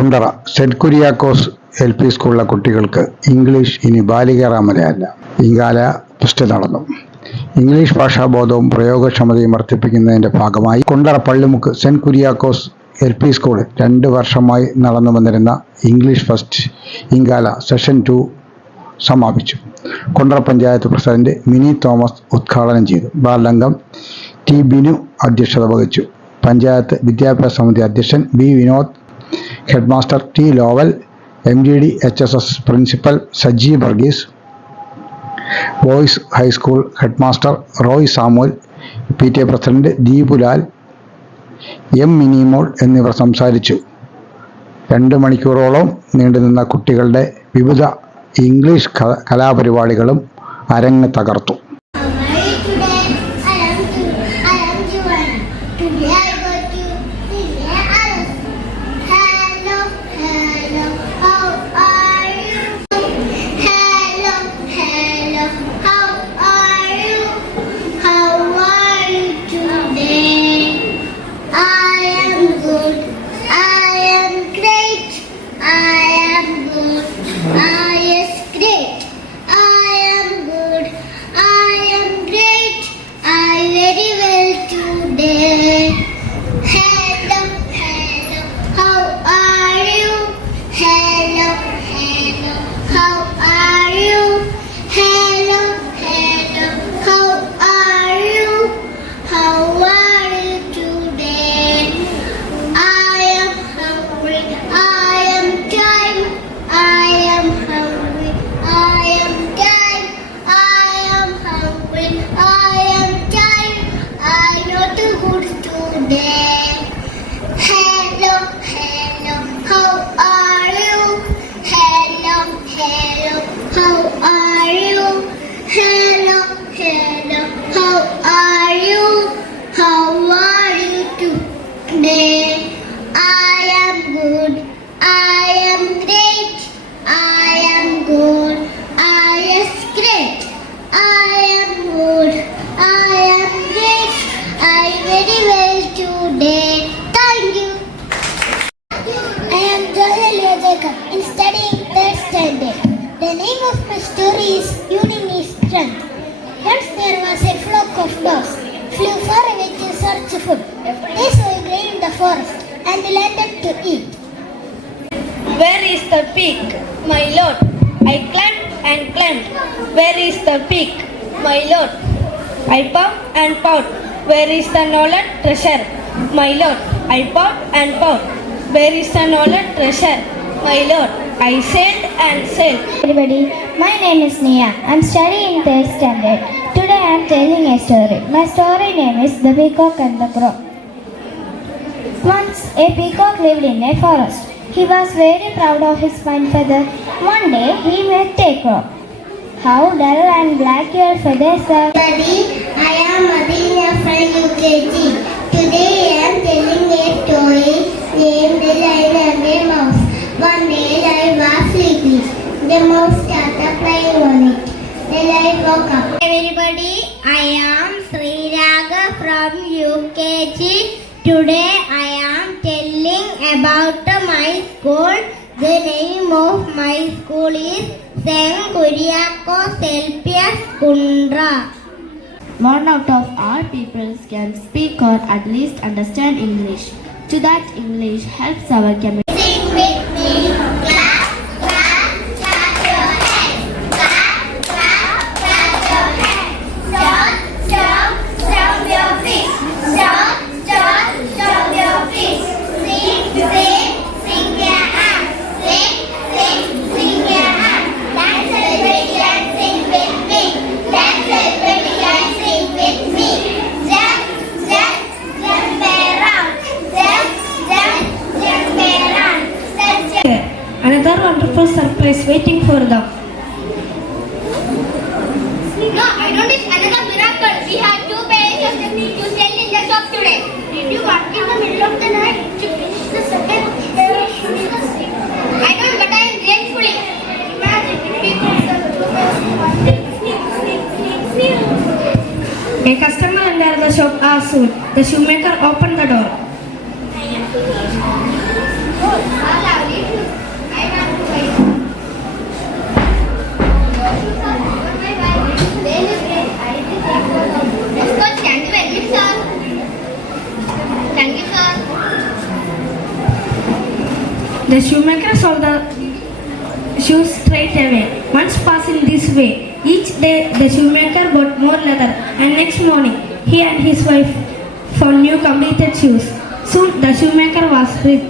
Kundara saint Kuriakose L P സ്കൂളിലെ കുട്ടികൾക്ക് English ഇനി ബാലികേറാമലയല്ല ഇങ്കാല ടെസ്റ്റ് നടന്നു. ഇംഗ്ലീഷ് ഭാഷാബോധവും പ്രയോഗക്ഷമതയും വർദ്ധിപ്പിക്കുന്നതിന്റെ ഭാഗമായി Kundara Pallimukku saint Kuriakose L P സ്കൂളിൽ രണ്ട് വർഷമായി നടന്നു വന്നിരുന്ന ഇംഗ്ലീഷ് ഫസ്റ്റ് ഇങ്കാല സെഷൻ ടു സമാപിച്ചു. കുണ്ടറ പഞ്ചായത്ത് പ്രസിഡന്റ് മിനി തോമസ് ഉദ്ഘാടനം ചെയ്തു. ബാലംഗം ടി ബിനു അധ്യക്ഷത വഹിച്ചു. പഞ്ചായത്ത് വിദ്യാഭ്യാസ സമിതി അധ്യക്ഷൻ B Vinod headmaster T Lowell M G D H S S principal Saji Varghese boys high school head master Roy Samuel P T A president Deepulal M Minimol എന്നിവർ സംസാരിച്ചു. രണ്ട് മണിക്കൂറോളം നീണ്ടുനിന്ന കുട്ടികളുടെ വിവിധ ഇംഗ്ലീഷ് കലാപരിപാടികളും അരങ്ങ് തകർത്തു. Forest and landed to eat. Where is the peak, my lord? I climbed and climbed. Where is the peak, my lord? I puffed and puffed. Where is the knowledge treasure, my lord? I puffed and puffed. Where is the knowledge treasure, my lord? I sailed and sailed. Everybody, my name is Nia. I'm studying third standard. Today I'm telling a story. My story name is The Peacock and the Crow. Once a peacock lived in a forest. He was very proud of his fine feather. One day he met a crow. How dull and black your feathers are. The name of my school is St. Kuriakos LPS Kundra. One out of all peoples can speak or at least understand English. To that English helps our community. Another wonderful surprise waiting for them. No, I don't need another miracle. We have two pairs of chutney to sell in the shop today. Did you work in the middle of the night to finish the second? I don't, but am. Imagine. A customer entered the shop asked soon. The shoemaker opened the door. The shoemaker sold the shoes straight away. Once passing this way, each day the shoemaker bought more leather, and next morning he and his wife found new completed shoes. Soon the shoemaker was rich.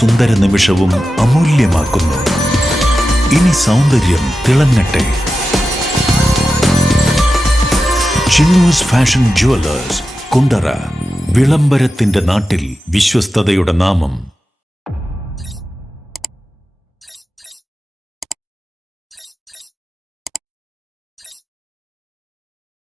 സുന്ദര നിമിഷവും അമൂല്യമാക്കുന്നു. ഇനി സൗന്ദര്യം തിളങ്ങട്ടെ. Chinnus fashion jewellers Kundara വിളംബരത്തിന്റെ നാട്ടിൽ വിശ്വസ്തതയുടെ നാമം